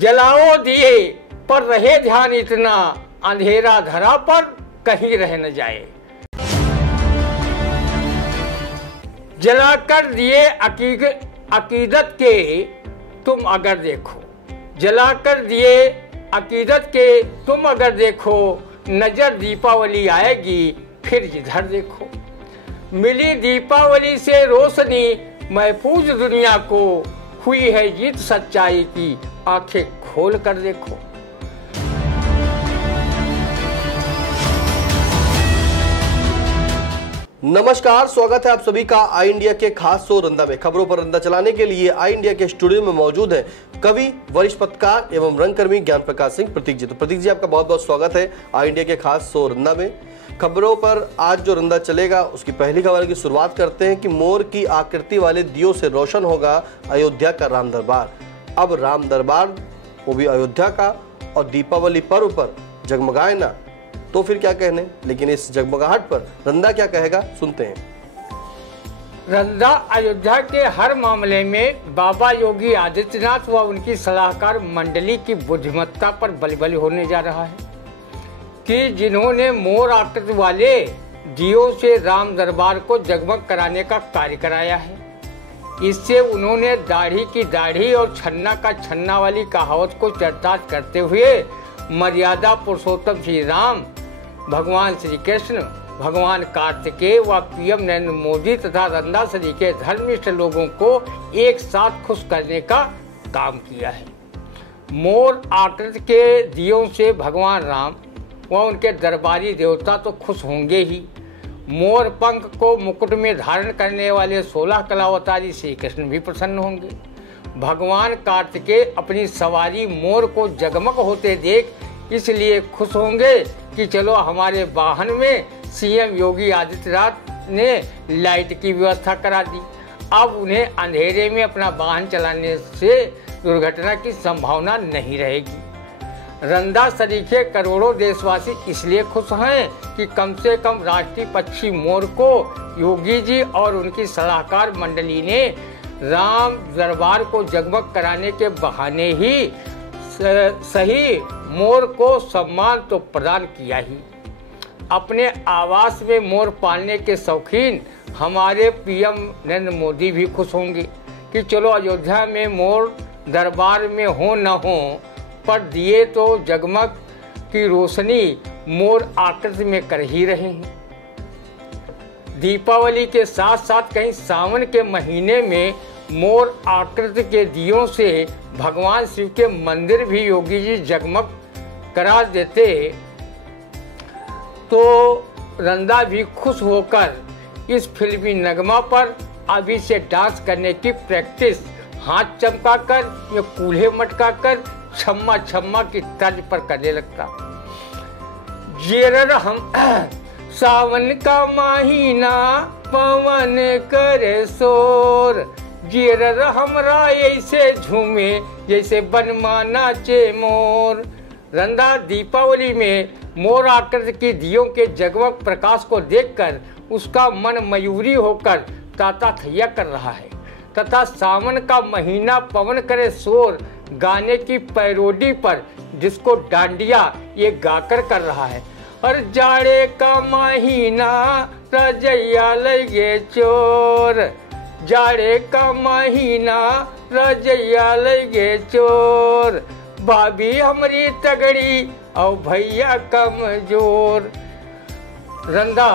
जलाओ दिए पर रहे ध्यान इतना, अंधेरा धरा पर कहीं रह न जाए। जलाकर दिए अकीदत के तुम अगर देखो, जलाकर दिए अकीदत के तुम अगर देखो, नजर दीपावली आएगी फिर जिधर देखो। मिली दीपावली से रोशनी महफूज दुनिया को, हुई है जीत सच्चाई की, आंखें खोल कर देखो। नमस्कार, स्वागत है आप सभी का आई इंडिया के खास शो रंदा में। खबरों पर रंदा चलाने के लिए आई इंडिया के स्टूडियो में मौजूद है कवि, वरिष्ठ पत्रकार एवं रंगकर्मी ज्ञान प्रकाश सिंह प्रतीक जी। तो प्रतीक जी, आपका बहुत बहुत स्वागत है आई इंडिया के खास शो रंदा में। खबरों पर आज जो रंदा चलेगा उसकी पहली खबर की शुरुआत करते हैं कि मोर की आकृति वाले दियों से रोशन होगा अयोध्या का राम दरबार। अब राम दरबार वो भी अयोध्या का, और दीपावली पर्व पर जगमगाए ना तो फिर क्या कहने। लेकिन इस जगमगाहट पर रंदा क्या कहेगा, सुनते हैं। रंदा अयोध्या के हर मामले में बाबा योगी आदित्यनाथ व उनकी सलाहकार मंडली की बुद्धिमत्ता पर बलबली होने जा रहा है कि जिन्होंने मोर आकृति वाले दियों से राम दरबार को जगमग कराने का कार्य कराया है। इससे उन्होंने दाढ़ी की दाढ़ी और छन्ना का छन्ना वाली कहावत को चरितार्थ करते हुए मर्यादा पुरुषोत्तम श्री राम, भगवान श्री कृष्ण, भगवान कार्तिकेय व पीएम नरेंद्र मोदी तथा रंदा सदी के धर्मनिष्ठ लोगों को एक साथ खुश करने का काम किया है। मोर आकृति के दियों से भगवान राम व उनके दरबारी देवता तो खुश होंगे ही, मोर पंख को मुकुट में धारण करने वाले 16 कलावतारी श्री कृष्ण भी प्रसन्न होंगे। भगवान कार्तिकेय अपनी सवारी मोर को जगमग होते देख इसलिए खुश होंगे कि चलो हमारे वाहन में सीएम योगी आदित्यनाथ ने लाइट की व्यवस्था करा दी। अब उन्हें अंधेरे में अपना वाहन चलाने से दुर्घटना की संभावना नहीं रहेगी। रंदा सरीखे करोड़ों देशवासी इसलिए खुश हैं कि कम से कम राष्ट्रीय पक्षी मोर को योगी जी और उनकी सलाहकार मंडली ने राम दरबार को जगमग कराने के बहाने ही सही मोर को सम्मान तो प्रदान किया ही। अपने आवास में मोर पालने के शौकीन हमारे पीएम नरेंद्र मोदी भी खुश होंगे कि चलो अयोध्या में मोर दरबार में हो न हो पर दिए तो जगमग की रोशनी मोर आकृति में कर ही रहे हैं। दीपावली के साथ साथ कहीं सावन के महीने में मोर आकृति के दियों से भगवान शिव के मंदिर भी योगी जी जगमग करा देते तो रंदा भी खुश होकर इस फिल्मी नगमा पर अभी से डांस करने की प्रैक्टिस हाथ चमकाकर या कूल्हे मटकाकर छम्मा छम्मा की तर्ज पर करने लगता। जेरर हम सावन का महीना पवन करे शोर, जेरर हमरा ऐसे झूमे जैसे बनमा नाचे मोर। रंदा दीपावली में मोर आकृति की दियों के जगमग प्रकाश को देखकर उसका मन मयूरी होकर ताता थैया कर रहा है तथा सावन का महीना पवन करे शोर गाने की पैरोडी पर जिसको डांडिया ये गाकर कर रहा है। और जाड़े का महीना रजैया लगे चोर, जाड़े का महीना रजैया लगे चोर, भाभी हमारी तगड़ी और भैया कमजोर। रंदा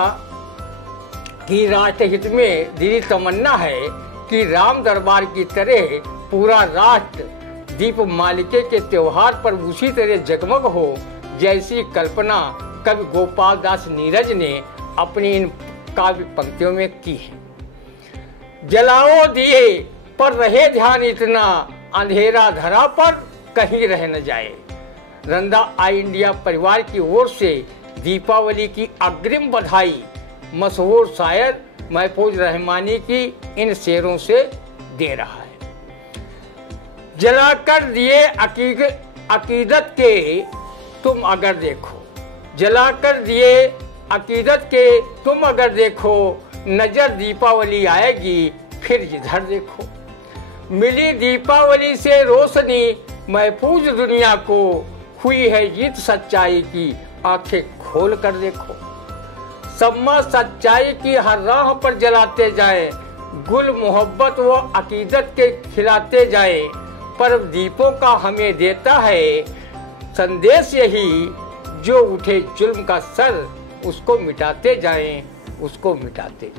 की राष्ट्रहित में दीदी तमन्ना है कि राम दरबार की तरह पूरा राष्ट्र दीप मालिके के त्योहार पर उसी तरह जगमग हो जैसी कल्पना कवि गोपाल दास नीरज ने अपनी इन काव्य पंक्तियों में की है। जलाओ दिए पर रहे ध्यान इतना, अंधेरा धरा पर कहीं रह न जाए। रंदा आई इंडिया परिवार की ओर से दीपावली की अग्रिम बधाई मशहूर शायर महफूज रहमानी की इन शेरों से दे रहा है। जलाकर दिए अकीदत के तुम अगर देखो, जलाकर दिए अकीदत के तुम अगर देखो, नजर दीपावली आएगी फिर जिधर देखो। मिली दीपावली से रोशनी महफूज दुनिया को हुई है जीत सच्चाई की, आंखें खोल कर देखो। सम्मा सच्चाई की हर राह पर जलाते जाए, गुल मोहब्बत व अकीदत के खिलाते जाए, पर दीपों का हमें देता है संदेश यही, जो उठे जुल्म का सर उसको मिटाते जाएं, उसको मिटाते।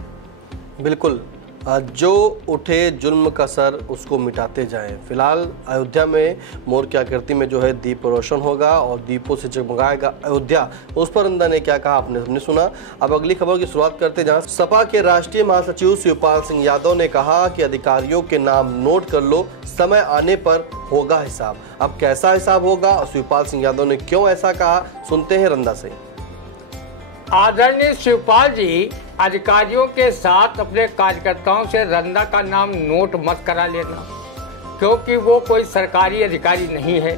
बिल्कुल, जो उठे जुल्म का सर उसको मिटाते जाएं। फिलहाल अयोध्या में मोर की आकृति में जो है दीप रोशन होगा और दीपों से जगमगाएगा अयोध्या। उस पर रंदा ने क्या कहा आपने हमने सुना। अब अगली खबर की शुरुआत करते जहां सपा के राष्ट्रीय महासचिव शिवपाल सिंह यादव ने कहा कि अधिकारियों के नाम नोट कर लो, समय आने पर होगा हिसाब। अब कैसा हिसाब होगा और शिवपाल सिंह यादव ने क्यों ऐसा कहा, सुनते हैं रंदा से। आदरणीय शिवपाल जी, अधिकारियों के साथ अपने कार्यकर्ताओं से रंदा का नाम नोट मत करा लेना, क्योंकि वो कोई सरकारी अधिकारी नहीं है।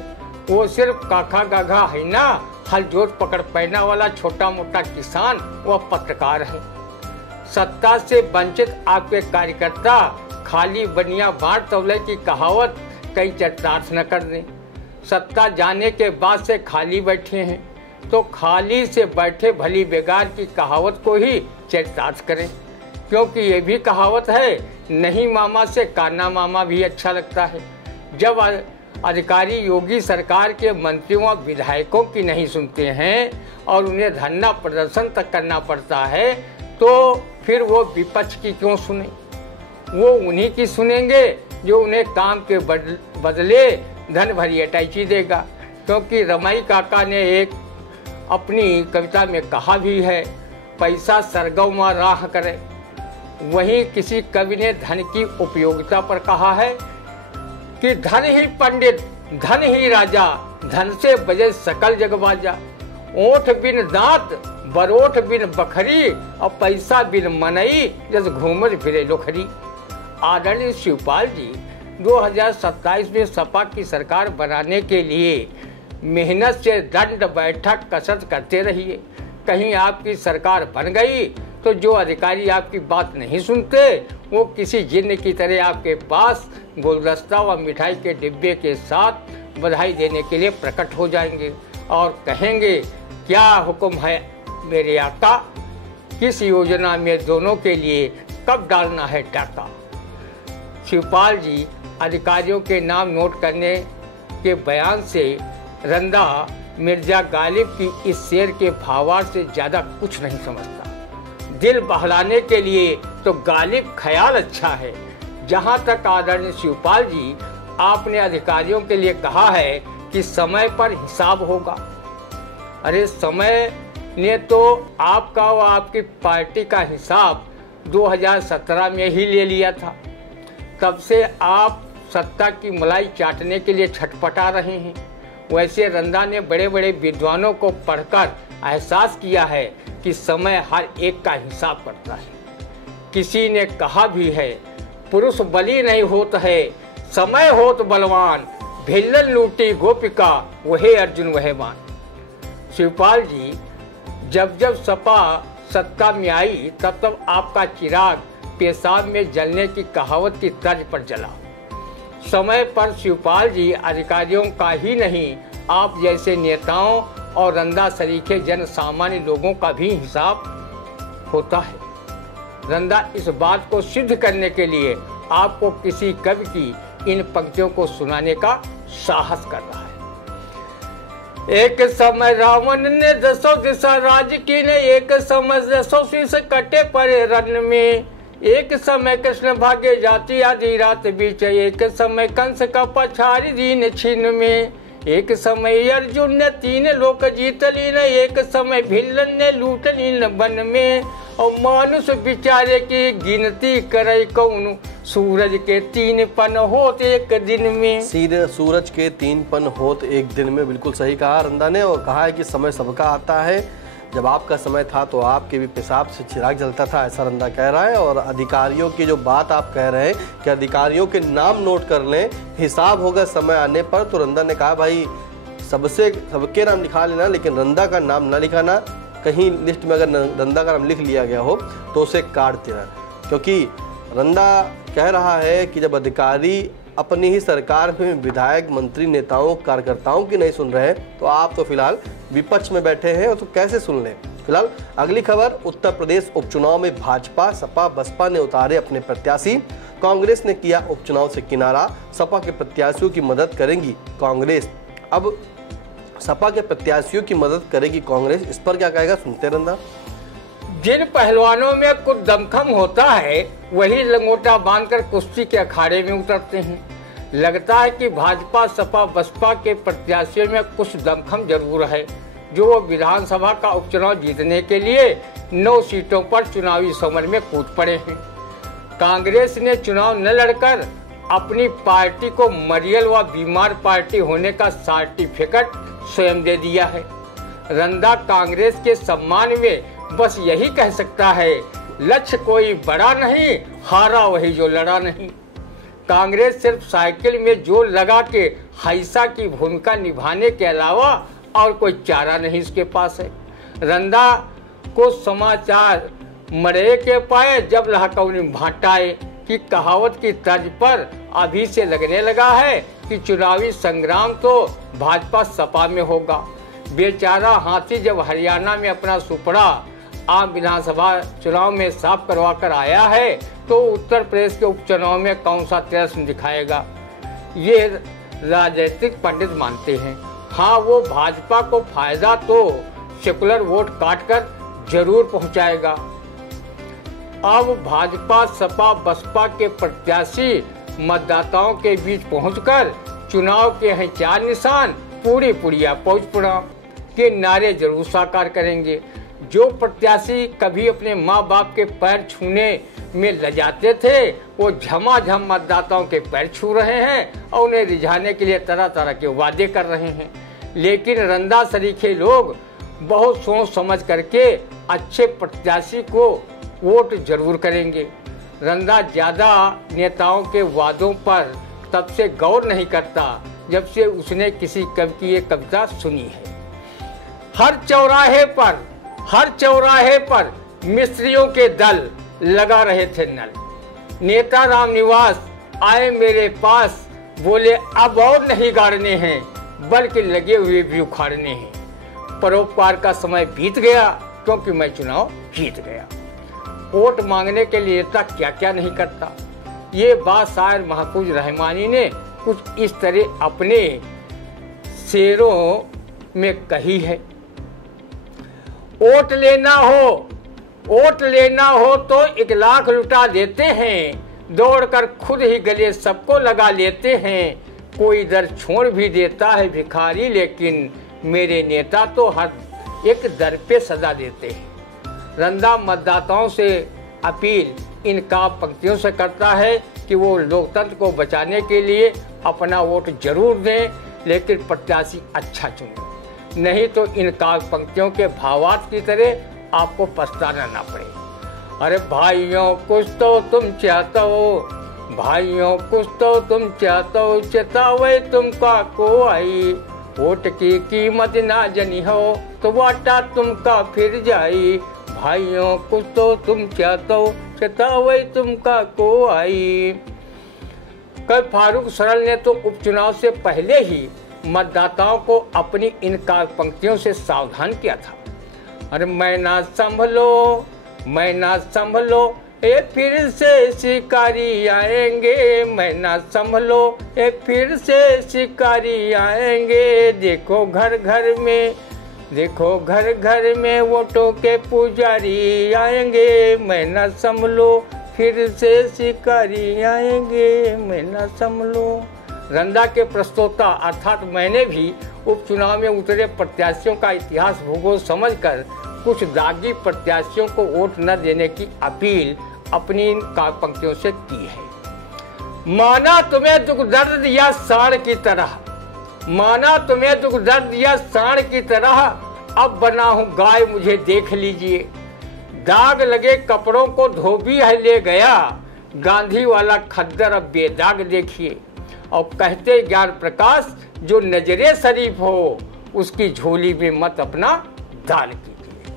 वो सिर्फ काखा गाघा है ना, हल जोत पकड़ पैना वाला छोटा मोटा किसान व पत्रकार है। सत्ता से वंचित आपके कार्यकर्ता खाली बनिया बांट तौले की कहावत कई चरितार्थ न कर दें। सत्ता जाने के बाद से खाली बैठे हैं, तो खाली से बैठे भली बेगार की कहावत को ही चरितार्थ करें, क्योंकि ये भी कहावत है, नहीं मामा से काना मामा भी अच्छा लगता है। जब अधिकारी योगी सरकार के मंत्रियों व विधायकों की नहीं सुनते हैं और उन्हें धरना प्रदर्शन तक करना पड़ता है, तो फिर वो विपक्ष की क्यों सुने। वो उन्हीं की सुनेंगे जो उन्हें काम के बदले धन भरी अटैची देगा। क्योंकि रमाई काका ने एक अपनी कविता में कहा भी है, पैसा सरगम राह करे। वहीं किसी कवि ने धन की उपयोगिता पर कहा है कि धन ही पंडित, धन ही राजा, धन से बजे सकल जगबाजा। ओठ बिन दांत, बरोठ बिन बखरी, और पैसा बिन मनई, जस घूमर फिरे लोखरी। आदरणीय शिवपाल जी, 2027 में सपा की सरकार बनाने के लिए मेहनत से दंड बैठक कसरत करते रहिए। कहीं आपकी सरकार बन गई तो जो अधिकारी आपकी बात नहीं सुनते, वो किसी जिन्न की तरह आपके पास गुलदस्ता व मिठाई के डिब्बे के साथ बधाई देने के लिए प्रकट हो जाएंगे और कहेंगे, क्या हुक्म है मेरे आका, किस योजना में दोनों के लिए कब डालना है टाका। शिवपाल जी, अधिकारियों के नाम नोट करने के बयान से रंदा मिर्जा गालिब की इस शेर के भावार्थ से ज्यादा कुछ नहीं समझता। दिल बहलाने के लिए तो गालिब ख्याल अच्छा है। जहां तक आदरणीय शिवपाल जी, आपने अधिकारियों के लिए कहा है कि समय पर हिसाब होगा। अरे समय ने तो आपका व आपकी पार्टी का हिसाब 2017 में ही ले लिया था। तब से आप सत्ता की मलाई चाटने के लिए छटपटा रहे हैं। वैसे रंदा ने बड़े बड़े विद्वानों को पढ़कर एहसास किया है कि समय हर एक का हिसाब करता है। किसी ने कहा भी है, पुरुष बली नहीं होता है, समय होत बलवान, भिल्लन लूटी गोपिका, वहे अर्जुन वहे मान। शिवपाल जी, जब जब सपा सत्ता में आई तब तब आपका चिराग पेशाब में जलने की कहावत की तर्ज पर जला। समय पर शिवपाल जी अधिकारियों का ही नहीं, आप जैसे नेताओं और रंदा सरीखे जन सामान्य लोगों का भी हिसाब होता है। रंदा इस बात को सिद्ध करने के लिए आपको किसी कवि की इन पंक्तियों को सुनाने का साहस कर रहा है। एक समय रावण ने 10 दिशा राज की ने, एक समय 10 शीश कटे पड़े रन में। एक समय कृष्ण भागे जाती आधी रात बीच, एक समय कंस का पछाड़ी दीन छिन में। एक समय अर्जुन ने 3 लोक जीत लीन, एक समय भिल्लन ने लूट लीन वन में। और मानुष बिचारे की गिनती करे कौन, सूरज के 3 पन होत एक दिन में। सीधे सूरज के 3 पन होत एक दिन में, बिल्कुल सही कहा रंदा ने। और कहा है कि समय सबका आता है। जब आपका समय था तो आपके भी पेशाब से चिराग जलता था, ऐसा रंदा कह रहा है। और अधिकारियों की जो बात आप कह रहे हैं कि अधिकारियों के नाम नोट कर लें, हिसाब होगा समय आने पर, तो रंदा ने कहा भाई सबके नाम लिखा लेना, लेकिन रंदा का नाम ना लिखाना। कहीं लिस्ट में अगर रंदा का नाम लिख लिया गया हो तो उसे काट देना, क्योंकि रंदा कह रहा है कि जब अधिकारी अपनी ही सरकार में विधायक, मंत्री, नेताओं, कार्यकर्ताओं की नहीं सुन रहे हैं तो आप तो फिलहाल विपक्ष में बैठे हैं, तो कैसे सुन लें। फिलहाल अगली खबर, उत्तर प्रदेश उपचुनाव में भाजपा, सपा, बसपा ने उतारे अपने प्रत्याशी। कांग्रेस ने किया उपचुनाव से किनारा, सपा के प्रत्याशियों की मदद करेंगी कांग्रेस। अब सपा के प्रत्याशियों की मदद करेगी कांग्रेस, इस पर क्या कहेगा, सुनते रंदा। जिन पहलवानों में कुछ दमखम होता है वही लंगोटा बांधकर कुश्ती के अखाड़े में उतरते हैं। लगता है कि भाजपा, सपा, बसपा के प्रत्याशियों में कुछ दमखम जरूर है, जो वो विधानसभा का उपचुनाव जीतने के लिए 9 सीटों पर चुनावी समर में कूद पड़े हैं। कांग्रेस ने चुनाव न लड़कर अपनी पार्टी को मरियल व बीमार पार्टी होने का सर्टिफिकेट स्वयं दे दिया है। रंदा कांग्रेस के सम्मान में बस यही कह सकता है, लक्ष्य कोई बड़ा नहीं, हारा वही जो लड़ा नहीं। कांग्रेस सिर्फ साइकिल में जोर लगा के हाइसा की भूमिका निभाने के अलावा और कोई चारा नहीं इसके पास है। रंदा को समाचार मरे के पाए जब लहकौनी भाटाए की कहावत की तर्ज पर अभी से लगने लगा है कि चुनावी संग्राम तो भाजपा सपा में होगा। बेचारा हाथी जब हरियाणा में अपना सुपड़ा आम विधानसभा चुनाव में साफ करवा कर आया है तो उत्तर प्रदेश के उपचुनाव में कौन सा प्रश्न दिखाएगा, ये राजनीतिक पंडित मानते हैं। हाँ, वो भाजपा को फायदा तो सेकुलर वोट काटकर जरूर पहुंचाएगा। अब भाजपा, सपा, बसपा के प्रत्याशी मतदाताओं के बीच पहुंचकर चुनाव के हैं 4 निशान, पूरी पुड़िया पहुंच पड़ा के नारे जरूर साकार करेंगे। जो प्रत्याशी कभी अपने माँ बाप के पैर छूने में लजाते थे वो झमाझम मतदाताओं के पैर छू रहे हैं और उन्हें रिझाने के लिए तरह तरह के वादे कर रहे हैं। लेकिन रंदा सरीखे लोग बहुत सोच समझ करके अच्छे प्रत्याशी को वोट जरूर करेंगे। रंदा ज्यादा नेताओं के वादों पर तब से गौर नहीं करता जब से उसने किसी कवि की ये कविता सुनी है। हर चौराहे पर मिस्त्रियों के दल लगा रहे थे नल। नेता राम निवास आए मेरे पास, बोले अब और नहीं गाड़ने हैं बल्कि लगे हुए भी उखाड़ने हैं। परोपकार का समय बीत गया क्योंकि मैं चुनाव जीत गया। वोट मांगने के लिए नेता क्या क्या नहीं करता। ये बात शायर महफूज रहमानी ने कुछ इस तरह अपने शेरों में कही है। वोट लेना हो तो 1 लाख लुटा देते हैं, दौड़कर खुद ही गले सबको लगा लेते हैं। कोई दर छोड़ भी देता है भिखारी, लेकिन मेरे नेता तो हर एक दर पे सजा देते हैं। रंदा मतदाताओं से अपील इन काव्य पंक्तियों से करता है कि वो लोकतंत्र को बचाने के लिए अपना वोट जरूर दें, लेकिन प्रत्याशी अच्छा चुनें, नहीं तो इन काव्य पंक्तियों के भावार्थ की तरह आपको पछताना ना पड़े। अरे भाइयों कुछ तो तुम चाहते हो, भाइयों कुछ तो तुम चाहते हो, चेतावे तुमका को आई। वोट की कीमत ना जनी हो तो वाटा तुमका फिर जाई। भाइयों कुछ तो तुम चाहते हो, चेतावे तुमका को आई। कल फारूक सरल ने तो उपचुनाव से पहले ही मतदाताओं को अपनी इन काव्य पंक्तियों से सावधान किया था। अरे मैं ना संभलो ये फिर से शिकारी आएंगे, मैं ना संभलो ये फिर से शिकारी आएंगे। देखो घर घर में वोटों के पुजारी आएंगे, मैं ना संभलो फिर से शिकारी आएंगे, मैं ना संभलो। रंदा के प्रस्तोता अर्थात मैंने भी उपचुनाव में उतरे प्रत्याशियों का इतिहास भूगोल समझकर कुछ दागी प्रत्याशियों को वोट न देने की अपील अपनी इन काव्य पंक्तियों से की है। माना तुम्हें दुख दर्द दिया सांड की तरह, माना तुम्हें दुख दर्द दिया सांड की तरह, अब बना हूँ गाय मुझे देख लीजिए। दाग लगे कपड़ों को धोबी है ले गया, गांधी वाला खद्दर अब बेदाग देखिए। और कहते ज्ञान प्रकाश जो नजरे शरीफ हो उसकी झोली में मत अपना दान कीजिए।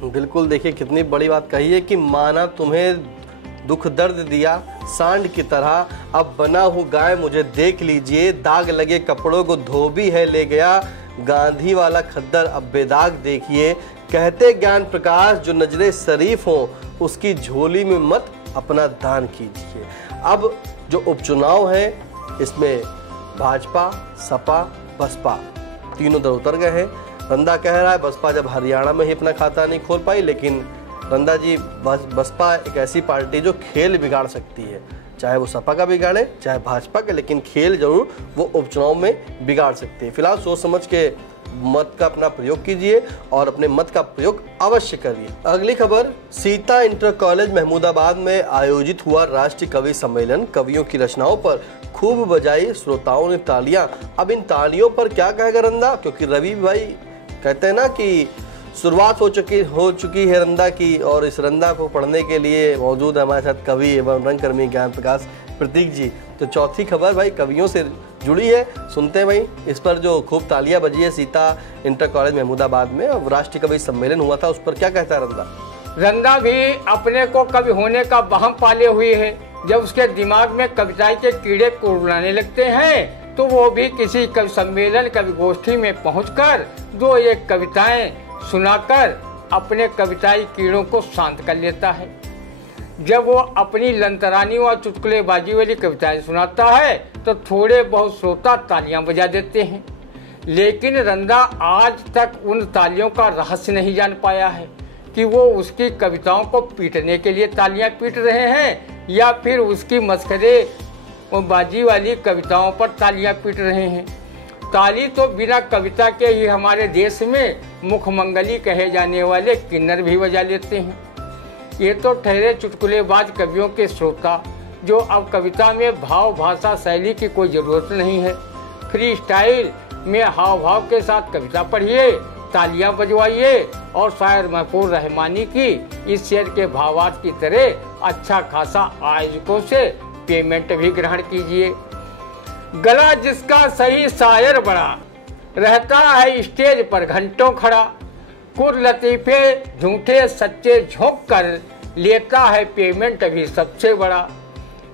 बिल्कुल, देखिए कितनी बड़ी बात कही है कि माना तुम्हें दुख दर्द दिया सांड की तरह, अब बना हूँ गाय मुझे देख लीजिए, दाग लगे कपड़ों को धोबी है ले गया, गांधी वाला खद्दर अब बेदाग देखिए, कहते ज्ञान प्रकाश जो नजरे शरीफ हो, उसकी झोली में मत अपना दान कीजिए। अब जो उपचुनाव है इसमें भाजपा, सपा, बसपा तीनों दल उतर गए हैं। रंदा कह रहा है बसपा जब हरियाणा में ही अपना खाता नहीं खोल पाई, लेकिन रंदा जी बसपा एक ऐसी पार्टी जो खेल बिगाड़ सकती है, चाहे वो सपा का बिगाड़े चाहे भाजपा का, लेकिन खेल जरूर वो उपचुनाव में बिगाड़ सकती है। फिलहाल सोच समझ के मत का अपना प्रयोग कीजिए और अपने मत का प्रयोग अवश्य करिए। अगली खबर, सीता इंटर कॉलेज महमूदाबाद में आयोजित हुआ राष्ट्रीय कवि सम्मेलन, कवियों की रचनाओं पर खूब बजाई श्रोताओं ने तालियां। अब इन तालियों पर क्या कहेगा रंदा, क्योंकि रवि भाई कहते हैं ना कि शुरुआत हो चुकी है रंदा की, और इस रंदा को पढ़ने के लिए मौजूद है हमारे साथ कवि एवं रंगकर्मी ज्ञान प्रकाश प्रतीक जी। तो चौथी खबर भाई कवियों से जुड़ी है, सुनते हैं भाई इस पर जो खूब तालियां बजी है सीता इंटर कॉलेज महमूदाबाद में, अब राष्ट्रीय कवि सम्मेलन हुआ था, उस पर क्या कहता है रंदा? रंदा भी अपने को कवि होने का वहम पाले हुए है। जब उसके दिमाग में कविताएं के कीड़े कुड़कुड़ाने लगते हैं तो वो भी किसी कवि सम्मेलन कवि गोष्ठी में पहुंचकर दो एक कविताएं सुनाकर अपने कविताई कीड़ों को शांत कर लेता है। जब वो अपनी लंतरानी व चुटकुलेबाजी वाली कविताएं सुनाता है तो थोड़े बहुत श्रोता तालियां बजा देते हैं, लेकिन रंदा आज तक उन तालियों का रहस्य नहीं जान पाया है कि वो उसकी कविताओं को पीटने के लिए तालियां पीट रहे हैं या फिर उसकी मस्खरे बाजी वाली कविताओं पर तालियां पीट रहे हैं। ताली तो बिना कविता के ही हमारे देश में मुखमंगली कहे जाने वाले किन्नर भी बजा लेते हैं। ये तो ठहरे चुटकुलेबाज कवियों के श्रोता जो अब कविता में भाव भाषा शैली की कोई ज़रूरत नहीं है। फ्री स्टाइल में हाव भाव के साथ कविता पढ़िए, तालियां बजवाइए और शायर महफूज रहमानी की इस शेर के भावार्थ की तरह अच्छा खासा आयोजकों से पेमेंट भी ग्रहण कीजिए। गला जिसका सही शायर बड़ा, रहता है स्टेज पर घंटों खड़ा, कुर लतीफे झूठे सच्चे झोंक कर लेता है पेमेंट भी सबसे बड़ा।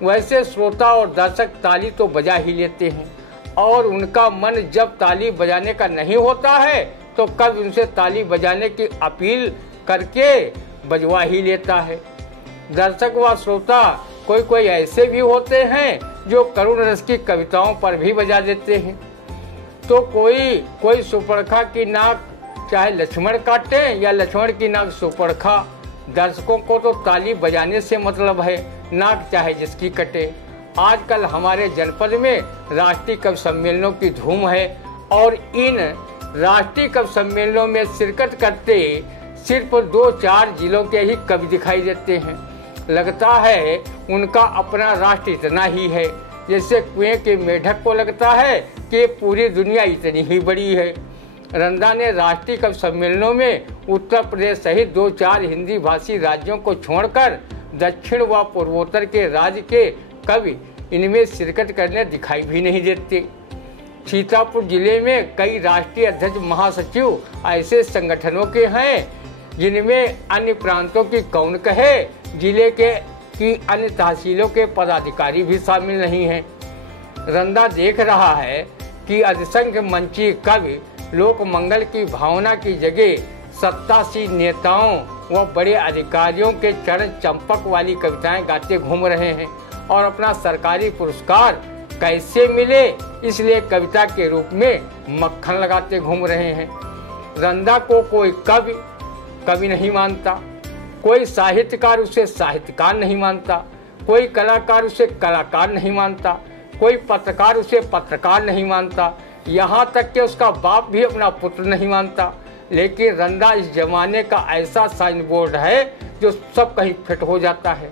वैसे श्रोता और दर्शक ताली तो बजा ही लेते हैं और उनका मन जब ताली बजाने का नहीं होता है तो कभी उनसे ताली बजाने की अपील करके बजवा ही लेता है। दर्शक व श्रोता कोई कोई ऐसे भी होते हैं जो करुण रस की कविताओं पर भी बजा देते हैं। तो कोई सुपर्णखा की नाक चाहे लक्ष्मण काटे या लक्ष्मण की नाक सुपर्णखा, दर्शकों को तो ताली बजाने से मतलब है, नाक चाहे जिसकी कटे। आजकल हमारे जनपद में राष्ट्रीय कवि सम्मेलनों की धूम है और इन राष्ट्रीय कवि सम्मेलनों में शिरकत करते सिर्फ 2-4 जिलों के ही कवि दिखाई देते हैं। लगता है उनका अपना राष्ट्र इतना ही है, जैसे कुएं के मेढक को लगता है कि पूरी दुनिया इतनी ही बड़ी है। रंदा ने राष्ट्रीय कवि सम्मेलनों में उत्तर प्रदेश सहित 2-4 हिंदी भाषी राज्यों को छोड़कर दक्षिण व पूर्वोत्तर के राज्य के कवि इनमें शिरकत करने दिखाई भी नहीं देते। सीतापुर जिले में कई राष्ट्रीय अध्यक्ष महासचिव ऐसे संगठनों के हैं जिनमें अन्य प्रांतों की कौन कहे जिले के की अन्य तहसीलों के पदाधिकारी भी शामिल नहीं हैं। रंदा देख रहा है कि अधिसंख्य मंची कवि लोक मंगल की भावना की जगह सत्तासी नेताओं व बड़े अधिकारियों के चरण चंपक वाली कविताएं गाते घूम रहे हैं और अपना सरकारी पुरस्कार कैसे मिले इसलिए कविता के रूप में मक्खन लगाते घूम रहे हैं। रंदा को कोई कवि नहीं मानता, कोई साहित्यकार उसे साहित्यकार नहीं मानता, कोई कलाकार उसे कलाकार नहीं मानता, कोई पत्रकार उसे पत्रकार नहीं मानता, यहाँ तक कि उसका बाप भी अपना पुत्र नहीं मानता। लेकिन रंदा इस जमाने का ऐसा साइन बोर्ड है जो सब कहीं फिट हो जाता है।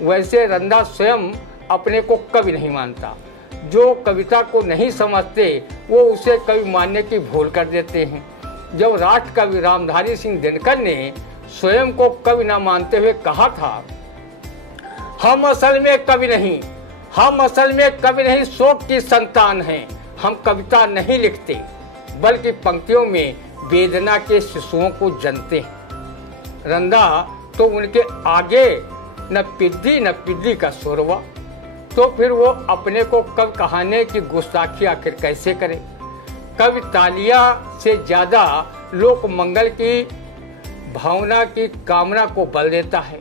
वैसे रंदा स्वयं अपने को कवि नहीं मानता। जो कविता को नहीं समझते वो उसे कवि मानने की भूल कर देते हैं। जब राष्ट्र कवि रामधारी सिंह दिनकर ने स्वयं को कवि न मानते हुए कहा था, हम असल में कवि नहीं शोक की संतान हैं, हम कविता नहीं लिखते बल्कि पंक्तियों में वेदना के शिशुओं को जनते हैं। रंदा तो उनके आगे न पिद्दी का शोरवा। तो फिर वो अपने को कवि कहाने की गुस्ताखी आखिर कैसे करे। कवि तालिया से ज्यादा लोक मंगल की भावना की कामना को बल देता है।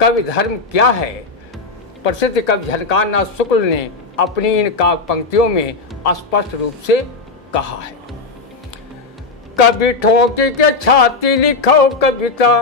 कवि धर्म क्या है, प्रसिद्ध कवि झनकार नाथ शुक्ल ने अपनी इन काव्य पंक्तियों में स्पष्ट रूप से कहा है। कभी ठोक के छाती लिखो कविता,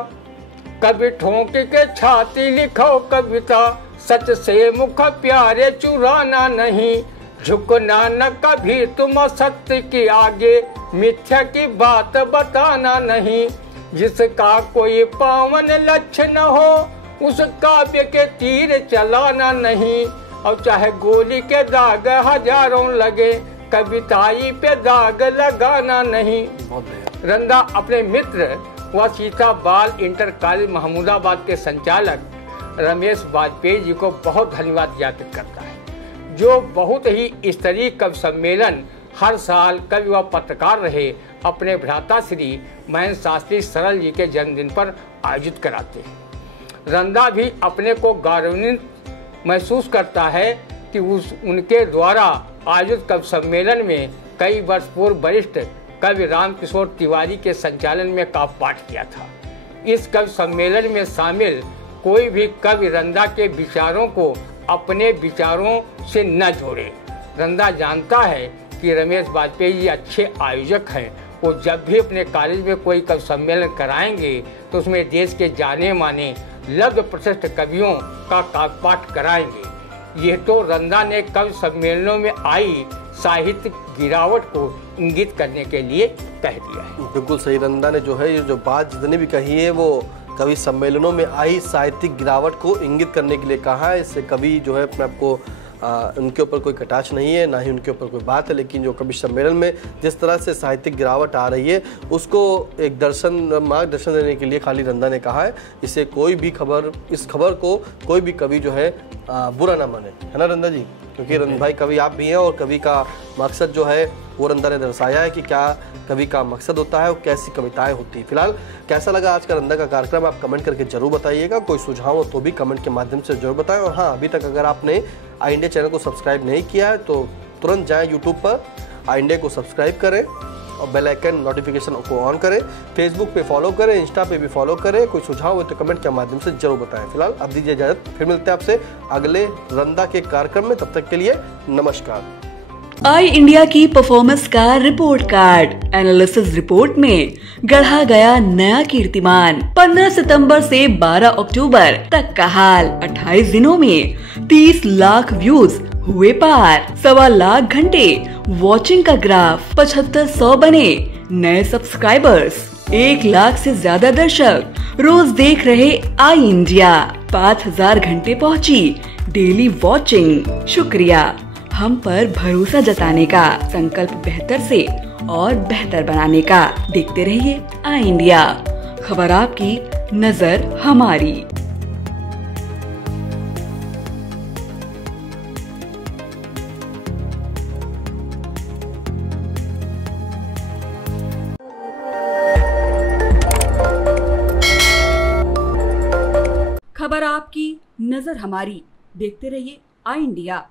कभी ठोक के छाती लिखो कविता, सच से मुख प्यारे चुराना नहीं, झुकना न कभी तुम सत्य के आगे, मिथ्या की बात बताना नहीं। जिसका कोई पावन लक्ष्य न हो उस काव्य के तीर चलाना नहीं, और चाहे गोली के दाग हजारों लगे कविताई पे दाग लगाना नहीं। रंदा अपने मित्र व सीता बाल इंटर कॉलेज महमूदाबाद के संचालक रमेश वाजपेयी जी को बहुत धन्यवाद ज्ञापित करता है, जो बहुत ही स्तरीय कवि सम्मेलन हर साल कवि व पत्रकार रहे अपने भ्राता श्री महेंद्र शास्त्री सरल जी के जन्मदिन पर आयोजित कराते हैं। रंदा भी अपने को गौरवान्वित महसूस करता है कि उनके द्वारा आयोजित कवि सम्मेलन में कई वर्ष पूर्व वरिष्ठ कवि रामकिशोर तिवारी के संचालन में काव्य पाठ किया था। इस कवि सम्मेलन में शामिल कोई भी कवि रंदा के विचारों को अपने विचारों से न जोड़े। रंदा जानता है कि रमेश वाजपेयी जी अच्छे आयोजक हैं। वो जब भी अपने कॉलेज में कोई कवि सम्मेलन कराएंगे तो उसमें देश के जाने माने लब्ध प्रतिष्ठित कवियों का काव्य पाठ कराएंगे। यह तो रंदा ने कवि सम्मेलनों में आई साहित्यिक गिरावट को इंगित करने के लिए कह दिया है। बिल्कुल सही। रंदा ने जो है ये जो बात जितनी भी कही है वो कवि सम्मेलनों में आई साहित्यिक गिरावट को इंगित करने के लिए कहा है। इससे कवि जो है अपने आपको उनके ऊपर कोई कटाक्ष नहीं है, ना ही उनके ऊपर कोई बात है, लेकिन जो कवि सम्मेलन में जिस तरह से साहित्यिक गिरावट आ रही है उसको एक मार्गदर्शन देने के लिए खाली रंदा ने कहा है। इसे कोई भी इस खबर को कोई भी कवि जो है बुरा ना माने, है ना रंदा जी? क्योंकि रंदा भाई कवि आप भी हैं और कवि का मकसद जो है वो रंदा ने दर्शाया है कि क्या कवि का मकसद होता है और कैसी कविताएं होती हैं। फिलहाल कैसा लगा आज का रंदा का कार्यक्रम आप कमेंट करके जरूर बताइएगा। कोई सुझाव हो तो भी कमेंट के माध्यम से जरूर बताएं। और हाँ, अभी तक अगर आपने आई इंडिया चैनल को सब्सक्राइब नहीं किया है तो तुरंत जाएं यूट्यूब पर, आई इंडिया को सब्सक्राइब करें और बेल आइकन नोटिफिकेशन को ऑन करें। फेसबुक पे फॉलो करें, इंस्टा पे भी फॉलो करें। कोई सुझाव हो तो कमेंट के माध्यम से जरूर बताएं। फिलहाल अब दीजिए इजाजत, फिर मिलते हैं आपसे अगले रंदा के कार्यक्रम में। तब तक के लिए नमस्कार। आई इंडिया की परफॉर्मेंस का रिपोर्ट कार्ड एनालिसिस रिपोर्ट में गढ़ा गया नया कीर्तिमान। 15 सितंबर से 12 अक्टूबर तक का हाल, 28 दिनों में 30 लाख व्यूज हुए पार, 1.25 लाख घंटे वॉचिंग का ग्राफ, 7500 बने नए सब्सक्राइबर्स, 1 लाख से ज्यादा दर्शक रोज देख रहे आई इंडिया, 5000 घंटे पहुंची डेली वॉचिंग। शुक्रिया हम पर भरोसा जताने का, संकल्प बेहतर से और बेहतर बनाने का। देखते रहिए आई इंडिया, खबर आपकी, नजर हमारी। खबर आपकी, नजर हमारी। देखते रहिए आई इंडिया।